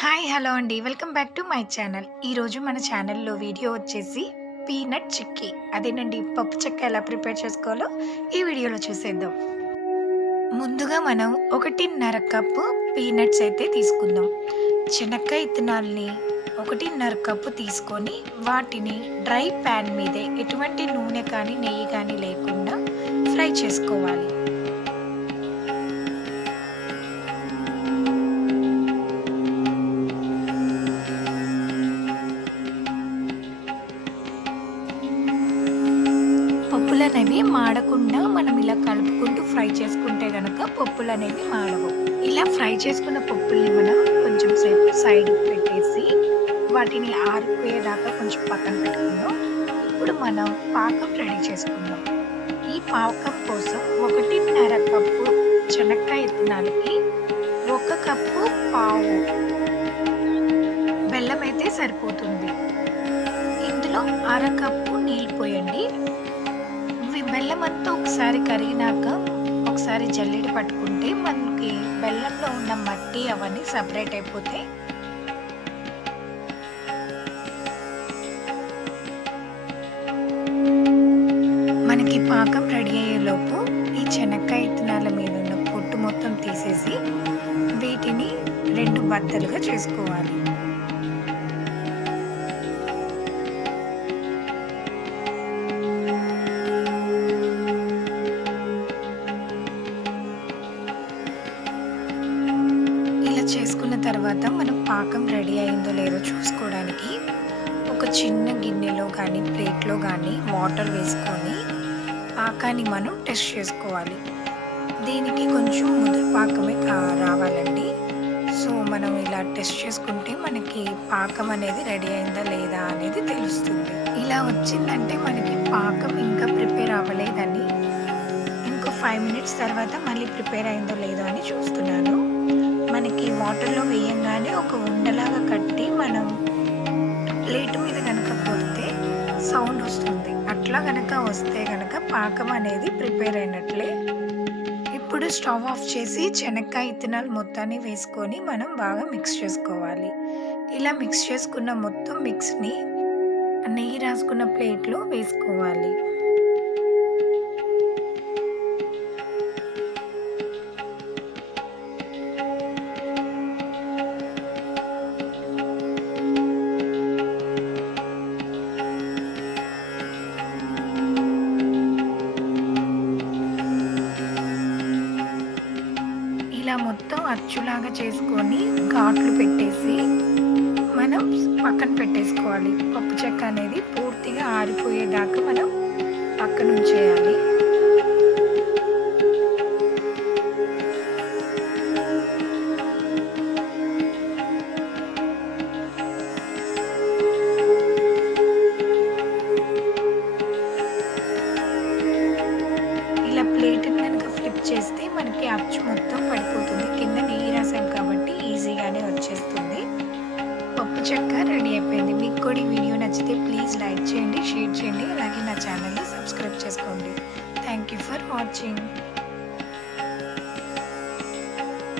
Hi hello అండి. Welcome back to my channel. ఈరోజు మన ఛానల్లో వీడియో వచ్చేసి పీనట్ చిక్కీ. అదేనండి పప్పు చెక్క ఎలా ప్రిపేర్ చేసుకోవాలో ఈ వీడియోలో చూసేద్దాం. ముందుగా మనం ఒకటిన్నర కప్పు పీనట్స్ అయితే తీసుకుందాం. శనక్కాయ ఇత్తనాల్ని ఒకటిన్నర కప్పు తీసుకొని వాటిని డ్రై ప్యాన్ మీదే ఎటువంటి నూనె కానీ నెయ్యి కానీ లేకుండా ఫ్రై చేసుకోవాలి. పప్పులు అనేవి మాడకుండా మనం ఇలా కలుపుకుంటూ ఫ్రై చేసుకుంటే కనుక పప్పులు అనేవి మాడవు. ఇలా ఫ్రై చేసుకున్న పప్పుల్ని మనం కొంచెం సేపు సైడ్ పెట్టేసి వాటిని ఆరిపోయేదాకా కొంచెం పక్కన పెట్టుకుందాం. ఇప్పుడు మనం పాకం రెడీ చేసుకుందాం. ఈ పాకం కోసం ఒకటిన్నర కప్పు చెనక్కాయ విత్తనాలకి ఒక కప్పు పావు బెల్లం అయితే సరిపోతుంది. ఇందులో అర కప్పు నీళ్ళు పోయండి. బెల్లం అంతా ఒకసారి కరిగినాక ఒకసారి జల్లెడ పట్టుకుంటే మనకి బెల్లంలో ఉన్న మట్టి అవన్నీ సపరేట్ అయిపోతాయి. మనకి పాకం రెడీ అయ్యేలోపు ఈ చెనక్కాయ ఇత్తనాల మీద ఉన్న పొట్టు మొత్తం తీసేసి వీటిని రెండు బద్దలుగా చేసుకోవాలి. చేసుకున్న తర్వాత మనం పాకం రెడీ అయిందో లేదో చూసుకోవడానికి ఒక చిన్న గిన్నెలో కానీ ప్లేట్లో కానీ వాటర్ వేసుకొని పాకాన్ని మనం టెస్ట్ చేసుకోవాలి. దీనికి కొంచెం ముదురు పాకమే కా- రావాలండి. సో మనం ఇలా టెస్ట్ చేసుకుంటే మనకి పాకం అనేది రెడీ అయిందా లేదా అనేది తెలుస్తుంది. ఇలా వచ్చిందంటే మనకి పాకం ఇంకా ప్రిపేర్ అవ్వలేదని ఇంకో ఫైవ్ మినిట్స్ తర్వాత మళ్ళీ ప్రిపేర్ అయిందో లేదో అని చూస్తాం. ఒక ఉండలాగా కట్టి మనం ప్లేట్ మీద కనుక కొడితే సౌండ్ వస్తుంది. అట్లా కనుక వస్తే కనుక పాకం అనేది ప్రిపేర్ అయినట్లే. ఇప్పుడు స్టవ్ ఆఫ్ చేసి శనక్కాయ ఇత్తనాలు మొత్తాన్ని వేసుకొని మనం బాగా మిక్స్ చేసుకోవాలి. ఇలా మిక్స్ చేసుకున్న మొత్తం మిక్స్ని నెయ్యి రాసుకున్న ప్లేట్లో వేసుకోవాలి. ఇలా మొత్తం అచ్చులాగా చేసుకొని ఘాట్లు పెట్టేసి మనం పక్కన పెట్టేసుకోవాలి. పప్పు చెక్క అనేది పూర్తిగా ఆరిపోయేదాకా మనం పక్కన ఉంచేయాలి ఇలా ప్లేట్ని చేస్తే మనకి అచ్చు మొత్తం పడిపోతుంది. కింద నెయ్యి రాసాం కాబట్టి ఈజీగానే వచ్చేస్తుంది. పప్పు చెక్క రెడీ అయిపోయింది. మీకు కూడా ఈ వీడియో నచ్చితే ప్లీజ్ లైక్ చేయండి షేర్ చేయండి. అలాగే నా ఛానల్ని సబ్స్క్రైబ్ చేసుకోండి. Thank you for watching.